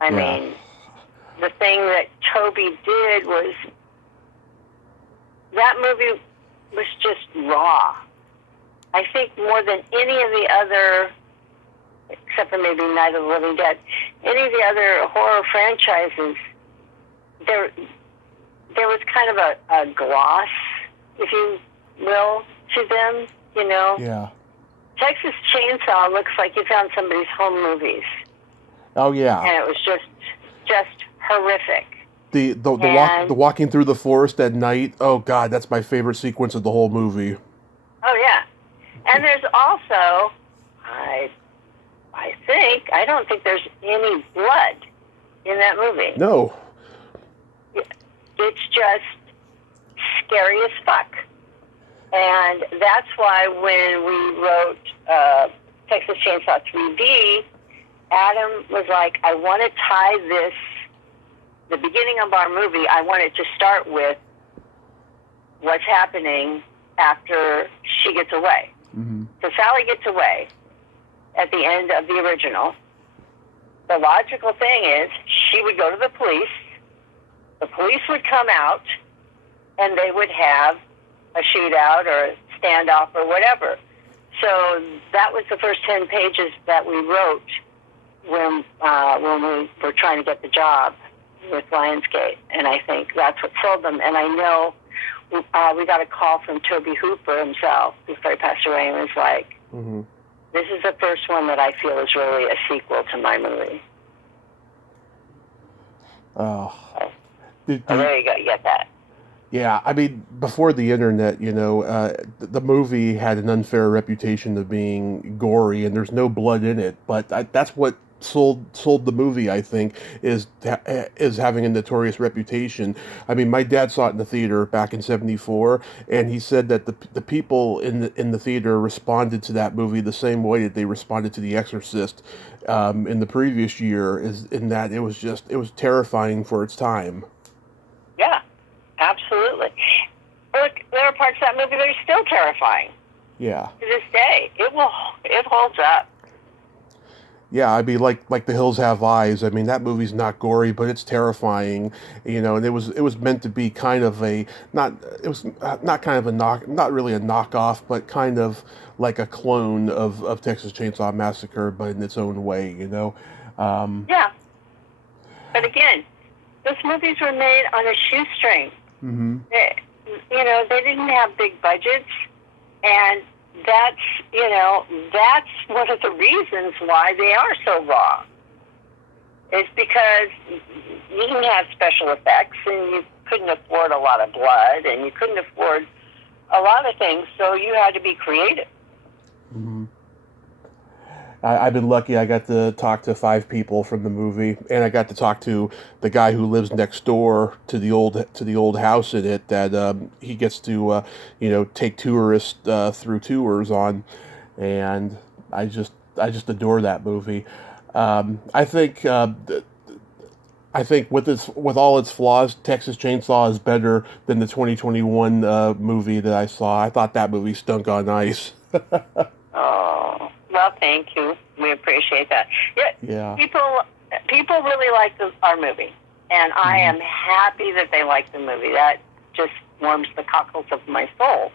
I mean, the thing that Toby did was, that movie was just raw. I think more than any of the other, except for maybe Night of the Living Dead, any of the other horror franchises, there was kind of a gloss, if you will, to them, Yeah. Texas Chainsaw looks like you found somebody's home movies. Oh, yeah. And it was just horrific. The walking through the forest at night, oh, God, that's my favorite sequence of the whole movie. Oh, yeah. And there's also, I don't think there's any blood in that movie. No. It's just scary as fuck. And that's why when we wrote Texas Chainsaw 3D, Adam was like, I want to tie this, the beginning of our movie, I want it to start with what's happening after she gets away. Mm-hmm. So Sally gets away at the end of the original. The logical thing is she would go to the police would come out, and they would have a shootout or a standoff or whatever. So that was the first 10 pages that we wrote when we were trying to get the job with Lionsgate, and I think that's what sold them. And I know we got a call from Toby Hooper himself before he passed away, and was like, mm-hmm. This is the first one that I feel is really a sequel to my movie. Oh. So there you go, you get that. Yeah, I mean, before the internet, the movie had an unfair reputation of being gory, and there's no blood in it. But that's what sold the movie. I think is having a notorious reputation. I mean, my dad saw it in the theater back in '74, and he said that the people in the theater responded to that movie the same way that they responded to The Exorcist in the previous year. Is in that it was terrifying for its time. Yeah, absolutely. Look, there are parts of that movie that are still terrifying Yeah. to this day. It holds up. Yeah, I mean, like The Hills Have Eyes. I mean, that movie's not gory, but it's terrifying, And it was meant to be kind of a not it was not kind of a not really a knockoff, but kind of like a clone of Texas Chainsaw Massacre, but in its own way. Um, Yeah, but again, those movies were made on a shoestring. hmm They didn't have big budgets, and that's one of the reasons why they are so raw. It's because you didn't have special effects, and you couldn't afford a lot of blood, and you couldn't afford a lot of things, so you had to be creative. hmm I've been lucky. I got to talk to 5 people from the movie, and I got to talk to the guy who lives next door to the old house in it. That he gets to take tourists through tours on, and I just adore that movie. I think with all its flaws, Texas Chainsaw is better than the 2021 movie that I saw. I thought that movie stunk on ice. Oh, well, thank you. We appreciate that. Yeah, Yeah. people really like our movie, and I hmm am happy that they like the movie. That just warms the cockles of my soul.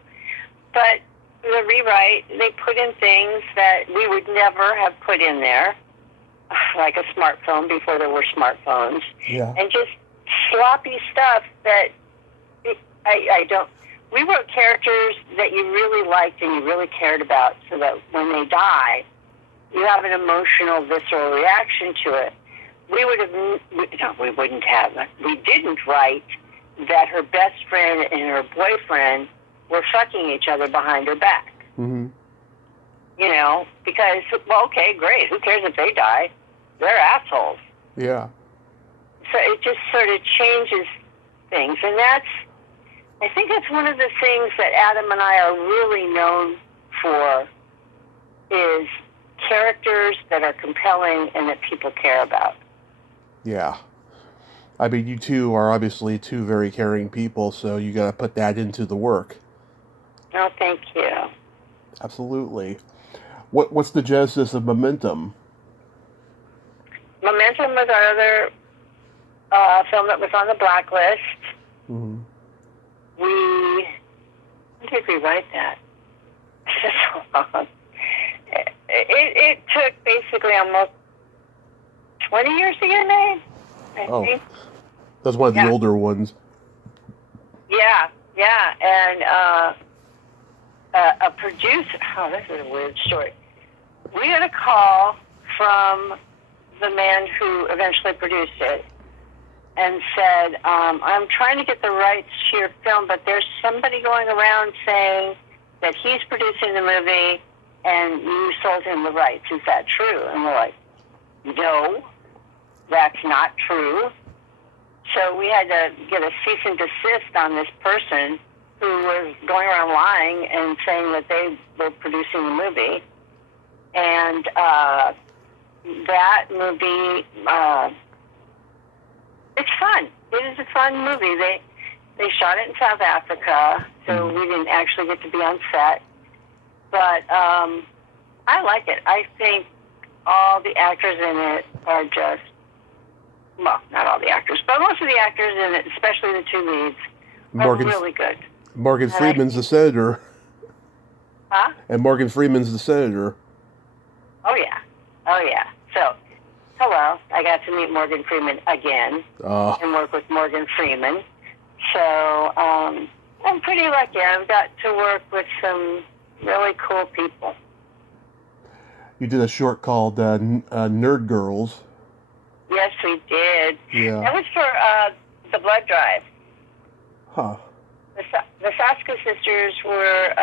But the rewrite, they put in things that we would never have put in there, like a smartphone before there were smartphones, Yeah. and just sloppy stuff that I don't. We wrote characters that you really liked and you really cared about, so that when they die, you have an emotional, visceral reaction to it. We would have, no, we wouldn't have. We didn't write that her best friend and her boyfriend were fucking each other behind her back. hmm Because, well, okay, great. Who cares if they die? They're assholes. Yeah. So it just sort of changes things. And I think that's one of the things that Adam and I are really known for, is characters that are compelling and that people care about. Yeah. I mean, you two are obviously two very caring people, so you got to put that into the work. No, thank you. Absolutely. What's the genesis of Momentum? Momentum was our other film that was on the blacklist. hmm When did we write that? So long. It took basically almost 20 years to get made, I Oh, think. that's one of the older ones. Yeah. And a producer, oh, this is a weird story. We got a call from the man who eventually produced it and said, I'm trying to get the rights to your film, but there's somebody going around saying that he's producing the movie and you sold him the rights. Is that true? And we're like, no, that's not true. So we had to get a cease and desist on this person who was going around lying and saying that they were producing the movie. And that movie, it's fun. It is a fun movie. They shot it in South Africa, so we didn't actually get to be on set. But I like it. I think all the actors in it are just, well, not all the actors, but most of the actors in it, especially the two leads, are really good. Morgan Freeman's the senator. Huh? And Morgan Freeman's the senator. Oh, yeah. So, hello. I got to meet Morgan Freeman again and work with Morgan Freeman. So, I'm pretty lucky. I've got to work with some really cool people. You did a short called Nerd Girls. Yes, we did. Yeah. That was for the blood drive. Huh. The Saska sisters were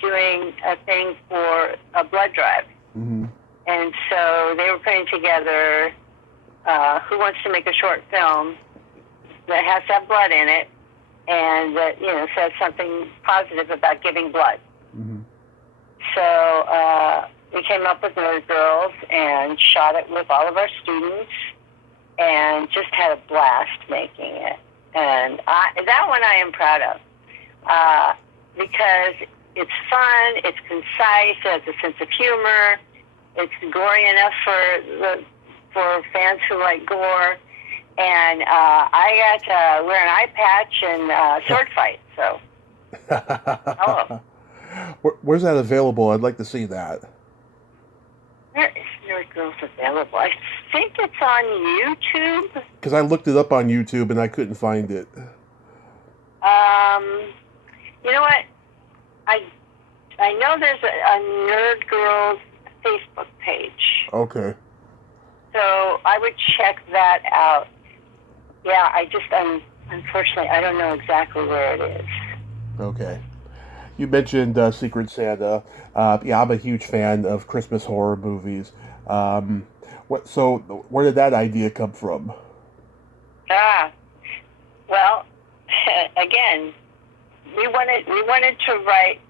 doing a thing for a blood drive. Mm-hmm. And so they were putting together Who Wants to Make a Short Film that has to have blood in it and that, says something positive about giving blood. Mm-hmm. So we came up with Nerd Girls and shot it with all of our students and just had a blast making it. And that one I am proud of because it's fun, it's concise, it has a sense of humor, it's gory enough for fans who like gore. And I got to wear an eye patch and sword fight, so. Oh. Where's that available? I'd like to see that. Where is Nerd Girls available? I think it's on YouTube. Because I looked it up on YouTube and I couldn't find it. You know what? I know there's a Nerd Girls Facebook page. Okay. So I would check that out. Yeah, unfortunately, I don't know exactly where it is. Okay. You mentioned Secret Santa. Yeah, I'm a huge fan of Christmas horror movies. So where did that idea come from? Well, again, we wanted to write.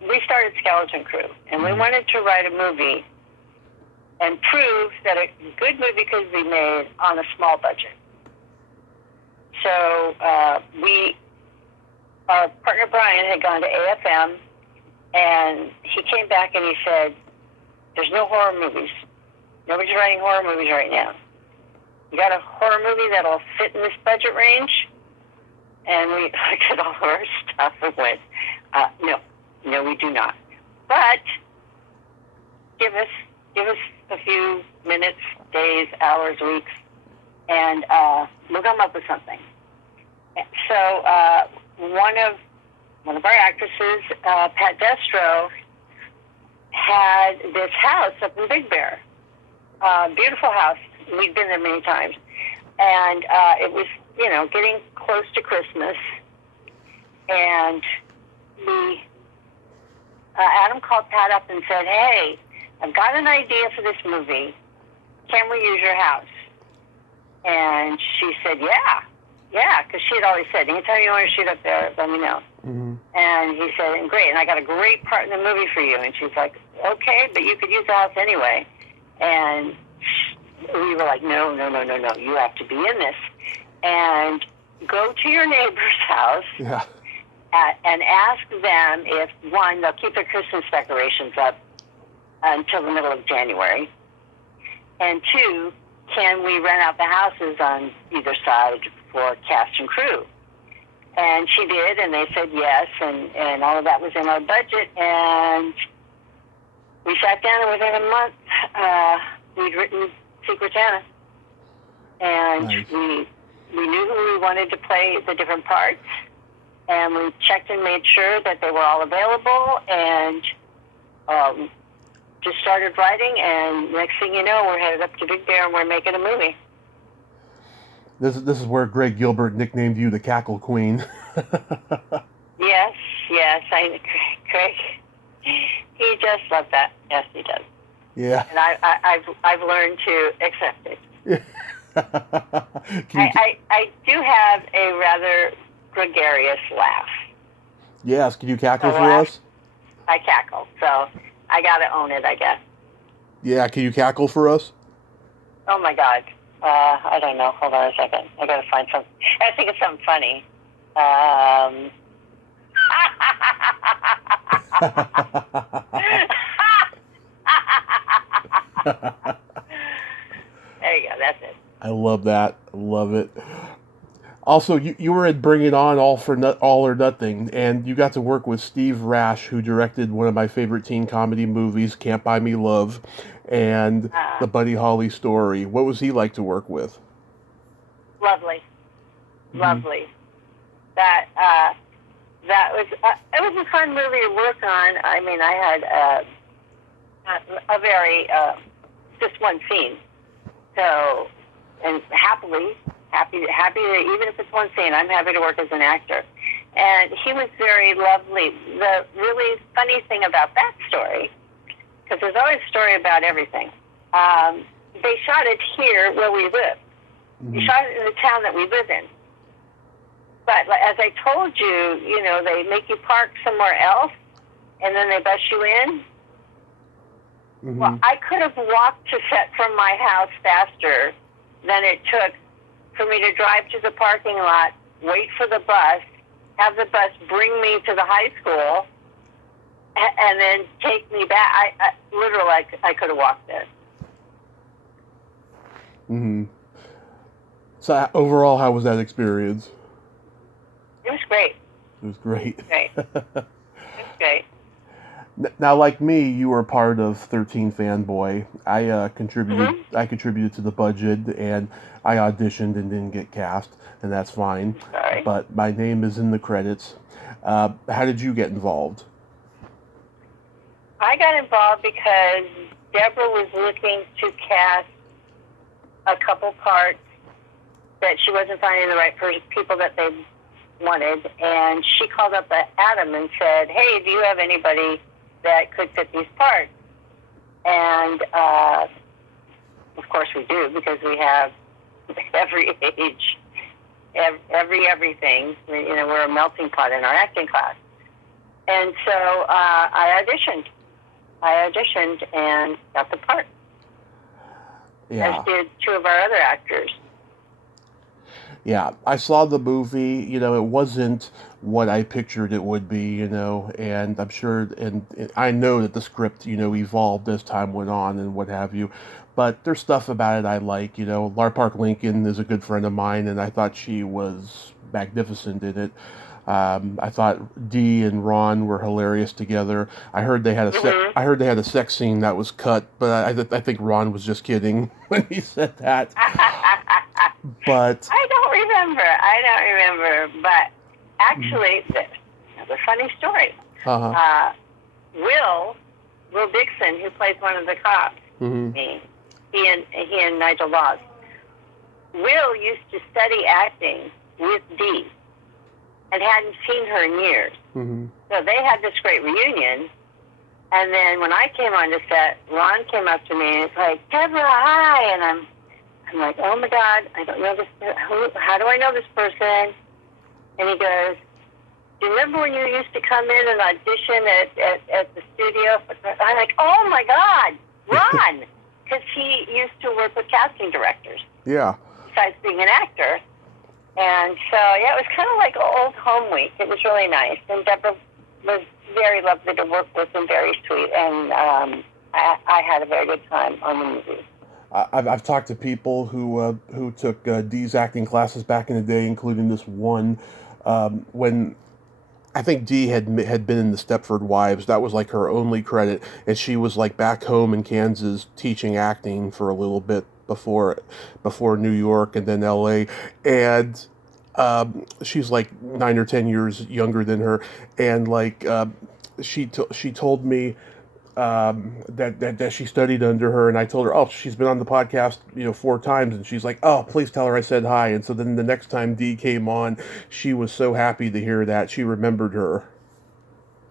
We started Skeleton Crew, and we wanted to write a movie and prove that a good movie could be made on a small budget. So our partner Brian had gone to AFM, and he came back and he said, "There's no horror movies. Nobody's writing horror movies right now. You got a horror movie that'll fit in this budget range?" And we looked at all of our stuff and went, no, we do not. But give us a few minutes, days, hours, weeks, and we'll come up with something. So one of our actresses, Pat Destro, had this house up in Big Bear. Beautiful house. We'd been there many times. And it was, getting close to Christmas. And Adam called Pat up and said, "Hey, I've got an idea for this movie. Can we use your house?" And she said, yeah, because she had always said, "Anytime you want to shoot up there, let me know." Mm-hmm. And he said, "Great, and I got a great part in the movie for you." And she's like, "Okay, but you could use the house anyway." And we were like, no, you have to be in this. And go to your neighbor's house. Yeah. And ask them if, one, they'll keep their Christmas decorations up until the middle of January, and two, can we rent out the houses on either side for cast and crew? And she did, and they said yes, and all of that was in our budget, and we sat down, and within a month, we'd written Secret Santa, and nice. we knew who we wanted to play the different parts, and we checked and made sure that they were all available, and just started writing, and next thing you know, we're headed up to Big Bear, and we're making a movie. This is where Greg Gilbert nicknamed you the Cackle Queen. Yes, Craig. He just loves that. Yes, he does. Yeah. And I've learned to accept it. I do have a rather gregarious laugh. Yes, can you cackle for us? I cackle, so I gotta own it, I guess. Yeah, can you cackle for us? Oh my God. I don't know. Hold on a second. I gotta find something. I think it's something funny. There you go. That's it. I love that. I love it. Also, you were at Bring It On, All or Nothing, and you got to work with Steve Rash, who directed one of my favorite teen comedy movies, Can't Buy Me Love, and the Buddy Holly story. What was he like to work with? Lovely. Mm-hmm. Lovely. That was it was a fun movie to work on. I mean, I had a very just one scene, so and happily happy to, even if it's one scene, I'm happy to work as an actor. And he was very lovely. The really funny thing about that story, because there's always a story about everything, they shot it here where we live. Mm-hmm. We shot it in the town that we live in. But as I told you, you know, they make you park somewhere else, and then they bus you in. Mm-hmm. Well, I could have walked to set from my house faster than it took for me to drive to the parking lot, wait for the bus, have the bus bring me to the high school, and then take me back. I could have walked there. Mm-hmm. So overall, how was that experience? It was great. It was great. Great. It was great. Now, like me, you were part of 13 Fanboy. I contributed. Mm-hmm. I contributed to the budget, and I auditioned and didn't get cast, and that's fine. Sorry. But my name is in the credits. How did you get involved? I got involved because Debra was looking to cast a couple parts that she wasn't finding the right people that they wanted, and she called up Adam and said, "Hey, do you have anybody that could fit these parts?" And of course we do, because we have every age, everything. You know, we're a melting pot in our acting class. And so I auditioned and got the part. Yeah. As did two of our other actors. Yeah, I saw the movie. You know, it wasn't what I pictured it would be. You know, and I'm sure, and I know that the script, you know, evolved as time went on and what have you. But there's stuff about it I like. You know, Lar Park Lincoln is a good friend of mine, and I thought she was magnificent in it. I thought Dee and Ron were hilarious together. I heard they had a sex scene that was cut, but I think Ron was just kidding when he said that. But I don't remember. But actually, the funny story. uh-huh. Will Dixon, who plays one of the cops, Mm-hmm. he and Nigel Laws. Will used to study acting with Dee and hadn't seen her in years. Mm-hmm. So they had this great reunion. And then when I came on the set, Ron came up to me and it's like, "Debra, hi." And I'm like, "Oh my God, I don't know this. How do I know this person?" And he goes, "Do you remember when you used to come in and audition at the studio?" I'm like, "Oh my God, Ron," because he used to work with casting directors. Yeah. Besides being an actor. And so, yeah, it was kind of like old home week. It was really nice. And Debra was very lovely to work with and very sweet. And I had a very good time on the movie. I've talked to people who took Dee's acting classes back in the day, including this one when I think Dee had been in the Stepford Wives. That was like her only credit, and she was like back home in Kansas teaching acting for a little bit before New York and then L.A. And she's like 9 or 10 years younger than her, and like she told me that she studied under her, and I told her, "Oh, she's been on the podcast, 4 times," and she's like, "Oh, please tell her I said hi." And so then the next time Dee came on, she was so happy to hear that. She remembered her.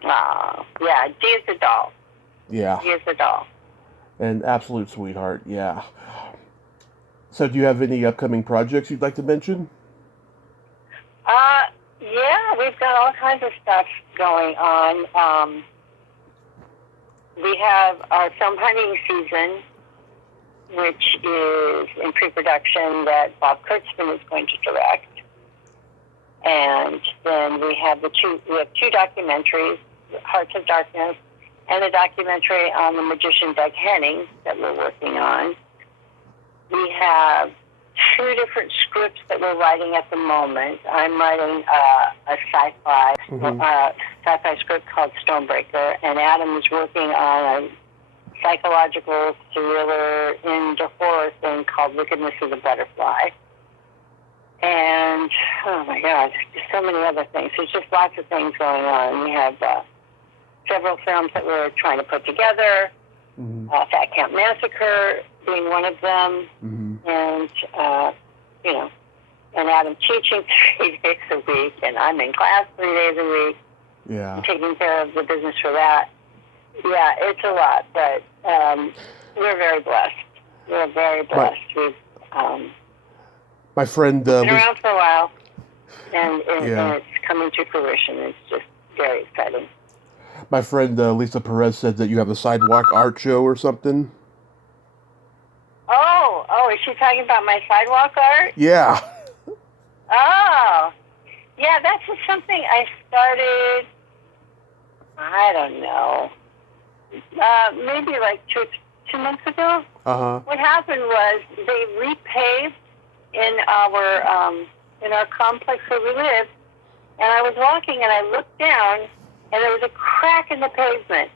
Oh, yeah, Dee is a doll. Yeah. Dee is a doll. An absolute sweetheart, yeah. So do you have any upcoming projects you'd like to mention? Yeah, we've got all kinds of stuff going on. We have our film hunting season, which is in pre-production, that Bob Kurtzman is going to direct. And then we have two documentaries, Hearts of Darkness, and a documentary on the magician Doug Henning that we're working on. We have 2 different scripts that we're writing at the moment. I'm writing a sci-fi script called Stonebreaker, and Adam is working on a psychological thriller into horror thing called Wickedness of the Butterfly. And, oh my God, there's so many other things. There's just lots of things going on. We have several films that we're trying to put together. Mm-hmm. Fat Camp Massacre being one of them. Mm-hmm. And, and Adam's teaching 3 days a week, and I'm in class 3 days a week. Yeah. I'm taking care of the business for that. Yeah, it's a lot, but we're very blessed. We're very blessed. We've my friend been around for a while, and it's coming to fruition. It's just very exciting. My friend Lisa Perez said that you have a sidewalk art show or something. Oh, is she talking about my sidewalk art? Yeah. Oh, yeah, that's just something I started, I don't know, maybe like two months ago. Uh-huh. What happened was they repaved in our complex where we live, and I was walking and I looked down, and there was a crack in the pavement,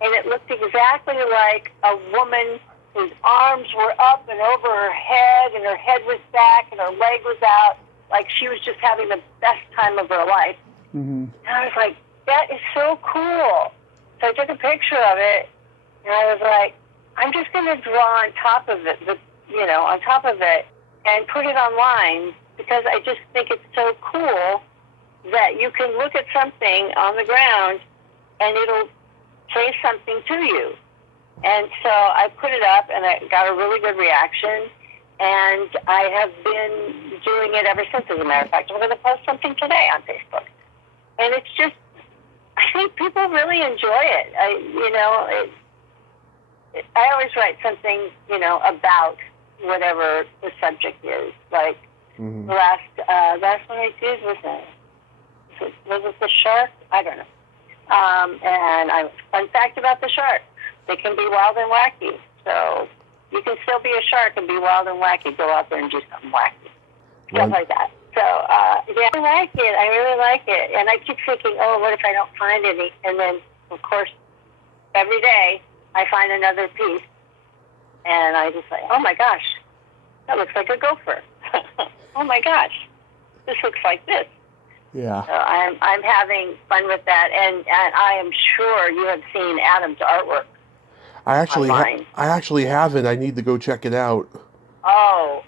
and it looked exactly like a woman whose arms were up and over her head, and her head was back, and her leg was out, like she was just having the best time of her life. Mm-hmm. And I was like, that is so cool. So I took a picture of it, and I was like, I'm just going to draw on top of it, on top of it, and put it online, because I just think it's so cool that you can look at something on the ground and it'll say something to you. And so I put it up, and I got a really good reaction, and I have been doing it ever since. As a matter of fact, I'm going to post something today on Facebook. And it's just, I think people really enjoy it. I always write something, about whatever the subject is. Like, Mm-hmm. the last one I did was it the shark? I don't know. And fun fact about the shark, they can be wild and wacky. So you can still be a shark and be wild and wacky. Go out there and do something wacky. Stuff like that. So, yeah, I like it. I really like it. And I keep thinking, oh, what if I don't find any? And then, of course, every day I find another piece. And I just say, oh, my gosh, that looks like a gopher. Oh, my gosh, this looks like this. Yeah. So I'm having fun with that. And I am sure you have seen Adam's artwork. I actually haven't. I need to go check it out. Oh,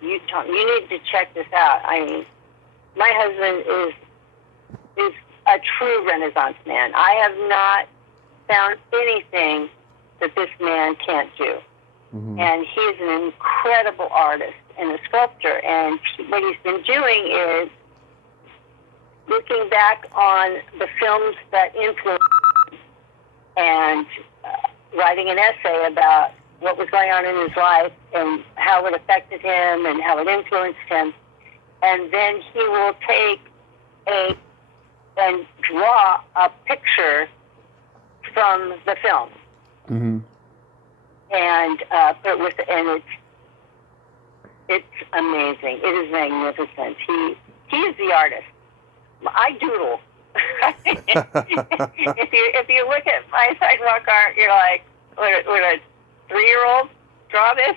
you need to check this out. I mean, my husband is a true Renaissance man. I have not found anything that this man can't do. Mm-hmm. And he's an incredible artist and a sculptor. And what he's been doing is looking back on the films that influenced him and writing an essay about what was going on in his life and how it affected him and how it influenced him. And then he will take and draw a picture from the film. Mm-hmm. And it's amazing. It is magnificent. He is the artist. I doodle. if you look at my sidewalk art, you're like, would a 3-year-old draw this?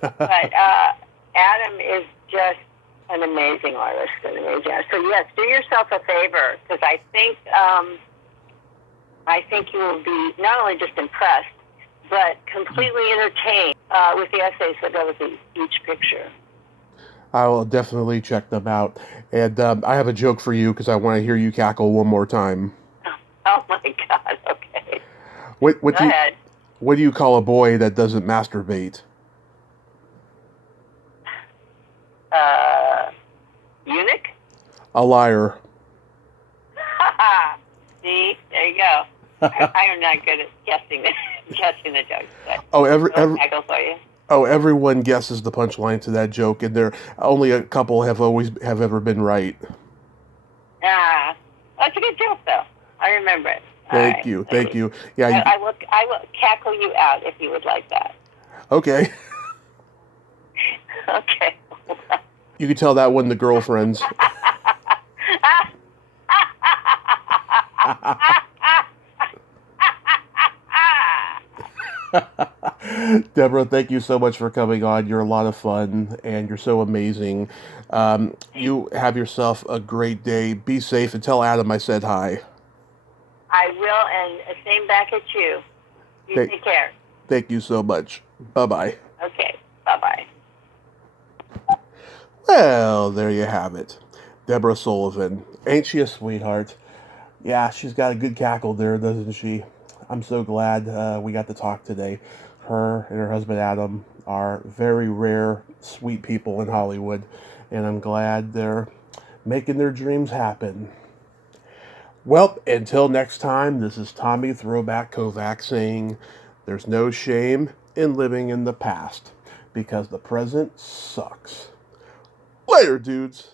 But Adam is just an amazing artist. So yes, do yourself a favor, because I think you will be not only just impressed, but completely entertained with the essays that go with each picture. I will definitely check them out. And I have a joke for you, because I want to hear you cackle one more time. Oh, my God. Okay. Go ahead. What do you call a boy that doesn't masturbate? Eunuch? A liar. See? There you go. I am not good at guessing the jokes. Everyone guesses the punchline to that joke, and there only a couple have ever been right. That's a good joke, though. I remember it. Thank you. Yeah, I will cackle you out if you would like that. Okay. Okay. You can tell that one to girlfriends. Debra, thank you so much for coming on. You're a lot of fun, and you're so amazing. You have yourself a great day. Be safe, and tell Adam I said hi. I will, and same back at you. Take care. Thank you so much. Bye-bye. Okay, bye-bye. Well, there you have it. Debra Sullivan. Ain't she a sweetheart? Yeah, she's got a good cackle there, doesn't she? I'm so glad we got to talk today. Her and her husband Adam are very rare, sweet people in Hollywood, and I'm glad they're making their dreams happen. Well, until next time, this is Tommy Throwback Kovac saying there's no shame in living in the past because the present sucks. Later, dudes.